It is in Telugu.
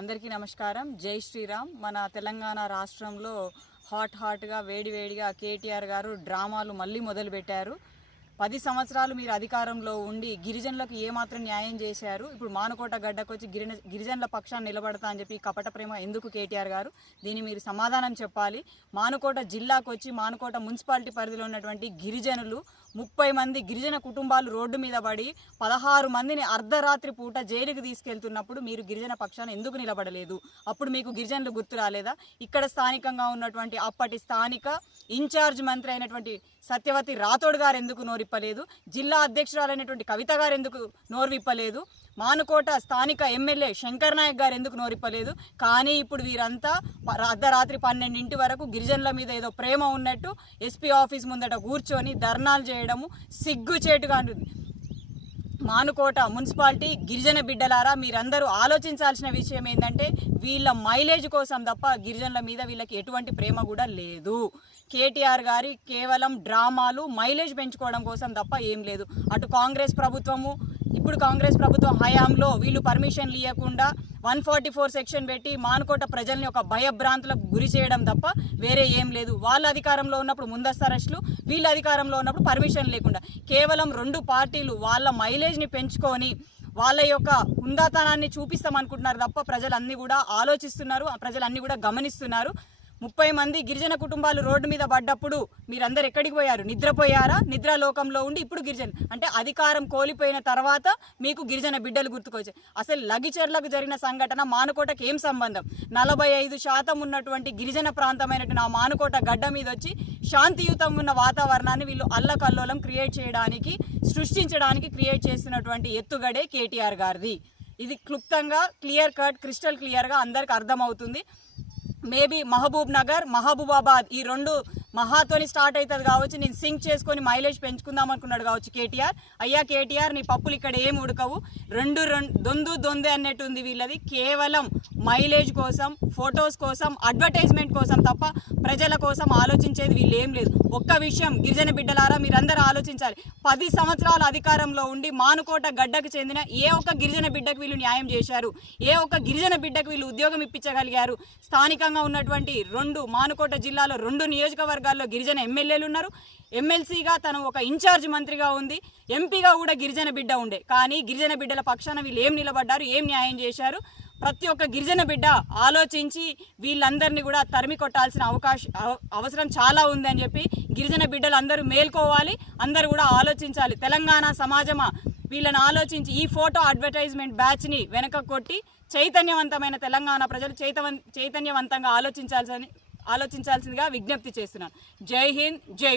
అందరికీ నమస్కారం. జై శ్రీరామ్. మన తెలంగాణ రాష్ట్రంలో హాట్గా వేడివేడిగా కేటీఆర్ గారు డ్రామాలు మళ్ళీ మొదలుపెట్టారు. 10 సంవత్సరాలు మీరు అధికారంలో ఉండి గిరిజనులకు ఏమాత్రం న్యాయం చేశారు? ఇప్పుడు మానుకోట గడ్డకొచ్చి గిరిజనుల పక్షాన్ని నిలబడతా అని చెప్పి కపట ప్రేమ ఎందుకు కేటీఆర్ గారు? దీన్ని మీరు సమాధానం చెప్పాలి. మానుకోట జిల్లాకు వచ్చి మానుకోట మున్సిపాలిటీ పరిధిలో ఉన్నటువంటి గిరిజనులు 30 మంది గిరిజన కుటుంబాలు రోడ్డు మీద పడి 16 మందిని అర్ధరాత్రి పూట జైలుకి తీసుకెళ్తున్నప్పుడు మీరు గిరిజన పక్షాన్ని ఎందుకు నిలబడలేదు? అప్పుడు మీకు గిరిజనులు గుర్తు రాలేదా? ఇక్కడ స్థానికంగా ఉన్నటువంటి అప్పటి స్థానిక ఇన్ఛార్జ్ మంత్రి అయినటువంటి సత్యవతి రాథోడ్ గారు ఎందుకు నోరిప్పలేదు? జిల్లా అధ్యక్షురాలైనటువంటి కవిత గారు ఎందుకు నోరువిప్పలేదు? మానుకోట స్థానిక ఎమ్మెల్యే శంకర్ నాయక్ గారు ఎందుకు నోరిప్పలేదు? కానీ ఇప్పుడు వీరంతా అర్ధరాత్రి 12 వరకు గిరిజనుల మీద ఏదో ప్రేమ ఉన్నట్టు ఎస్పీ ఆఫీస్ ముందట కూర్చొని ధర్నాలు చేయడము సిగ్గుచేటుగా ఉంటుంది. మానుకోట మున్సిపాలిటీ గిరిజన బిడ్డలారా, మీరందరూ ఆలోచించాల్సిన విషయం ఏంటంటే వీళ్ళ మైలేజ్ కోసం తప్ప గిరిజనుల మీద వీళ్ళకి ఎటువంటి ప్రేమ కూడా లేదు. కేటీఆర్ గారి కేవలం డ్రామాలు మైలేజ్ పెంచుకోవడం కోసం తప్ప ఏం లేదు. అటు కాంగ్రెస్ ప్రభుత్వము, ఇప్పుడు కాంగ్రెస్ ప్రభుత్వం హయాంలో వీళ్ళు పర్మిషన్లు ఇవ్వకుండా 144 సెక్షన్ పెట్టి మానుకోట ప్రజల్ని ఒక భయభ్రాంతులకు గురి చేయడం తప్ప వేరే ఏం లేదు. వాళ్ళ అధికారంలో ఉన్నప్పుడు ముందస్తు అరెస్టులు, వీళ్ళ అధికారంలో ఉన్నప్పుడు పర్మిషన్ లేకుండా కేవలం 2 పార్టీలు వాళ్ళ మైలేజ్ని పెంచుకొని వాళ్ళ యొక్క హుందాతనాన్ని చూపిస్తామనుకుంటున్నారు తప్ప ప్రజలన్నీ కూడా ఆలోచిస్తున్నారు, ప్రజలన్నీ కూడా గమనిస్తున్నారు. 30 మంది గిరిజన కుటుంబాలు రోడ్డు మీద పడ్డప్పుడు మీరందరు ఎక్కడికి పోయారు? నిద్రపోయారా? నిద్రాలోకంలో ఉండి ఇప్పుడు గిరిజన అంటే అధికారం కోల్పోయిన తర్వాత మీకు గిరిజన బిడ్డలు గుర్తుకొచ్చాయి. అసలు లగిచెర్లకు జరిగిన సంఘటన మానుకోటకి ఏం సంబంధం? 45% ఉన్నటువంటి గిరిజన ప్రాంతమైనటువంటి ఆ మానుకోట గడ్డ మీద వచ్చి శాంతియుతం ఉన్న వాతావరణాన్ని వీళ్ళు అల్లకల్లోలం సృష్టించడానికి క్రియేట్ చేస్తున్నటువంటి ఎత్తుగడే కేటీఆర్ గారిది. ఇది క్లుప్తంగా క్రిస్టల్ క్లియర్గా అందరికి అర్థమవుతుంది. మేబీ మహబూబ్ నగర్, మహబూబాబాద్ ఈ 2 మహాతోని స్టార్ట్ అవుతుంది కావచ్చు. నేను సింక్ చేసుకొని మైలేజ్ పెంచుకుందాం అనుకున్నాడు కావచ్చు కేటీఆర్. అయ్యా కేటీఆర్, నీ పప్పులు ఇక్కడ ఏం ఉడకవు, దొందే అన్నట్టు ఉంది వీళ్ళది. కేవలం మైలేజ్ కోసం, ఫొటోస్ కోసం, అడ్వర్టైజ్మెంట్ కోసం తప్ప ప్రజల కోసం ఆలోచించేది వీళ్ళు ఏం లేదు. ఒక్క విషయం గిరిజన బిడ్డలారా, మీరందరూ ఆలోచించాలి. 10 సంవత్సరాల అధికారంలో ఉండి మానుకోట గడ్డకు చెందిన ఏ ఒక్క గిరిజన బిడ్డకు వీళ్ళు న్యాయం చేశారు? ఏ ఒక్క గిరిజన బిడ్డకు వీళ్ళు ఉద్యోగం ఇప్పించగలిగారు? స్థానికంగా ఉన్నటువంటి మానుకోట జిల్లాలో 2 నియోజకవర్గాల్లో గిరిజన ఎమ్మెల్యేలు ఉన్నారు. ఎమ్మెల్సీగా తను ఒక ఇన్ఛార్జ్ మంత్రిగా ఉంది. ఎంపీగా కూడా గిరిజన బిడ్డ ఉండే. కానీ గిరిజన బిడ్డల పక్షాన వీళ్ళు ఏం నిలబడ్డారు? ఏం న్యాయం చేశారు? ప్రతి ఒక్క గిరిజన బిడ్డ ఆలోచించి వీళ్ళందరినీ కూడా తరిమి కొట్టాల్సిన అవసరం చాలా ఉందని చెప్పి గిరిజన బిడ్డలు అందరూ మేల్కోవాలి, అందరూ కూడా ఆలోచించాలి. తెలంగాణ సమాజమా వీళ్ళని ఆలోచించి ఈ ఫోటో అడ్వర్టైజ్మెంట్ బ్యాచ్ని వెనక కొట్టి చైతన్యవంతమైన తెలంగాణ ప్రజలు చైతన్యవంతంగా ఆలోచించాల్సిందిగా విజ్ఞప్తి చేస్తున్నాను. జై హింద్, జై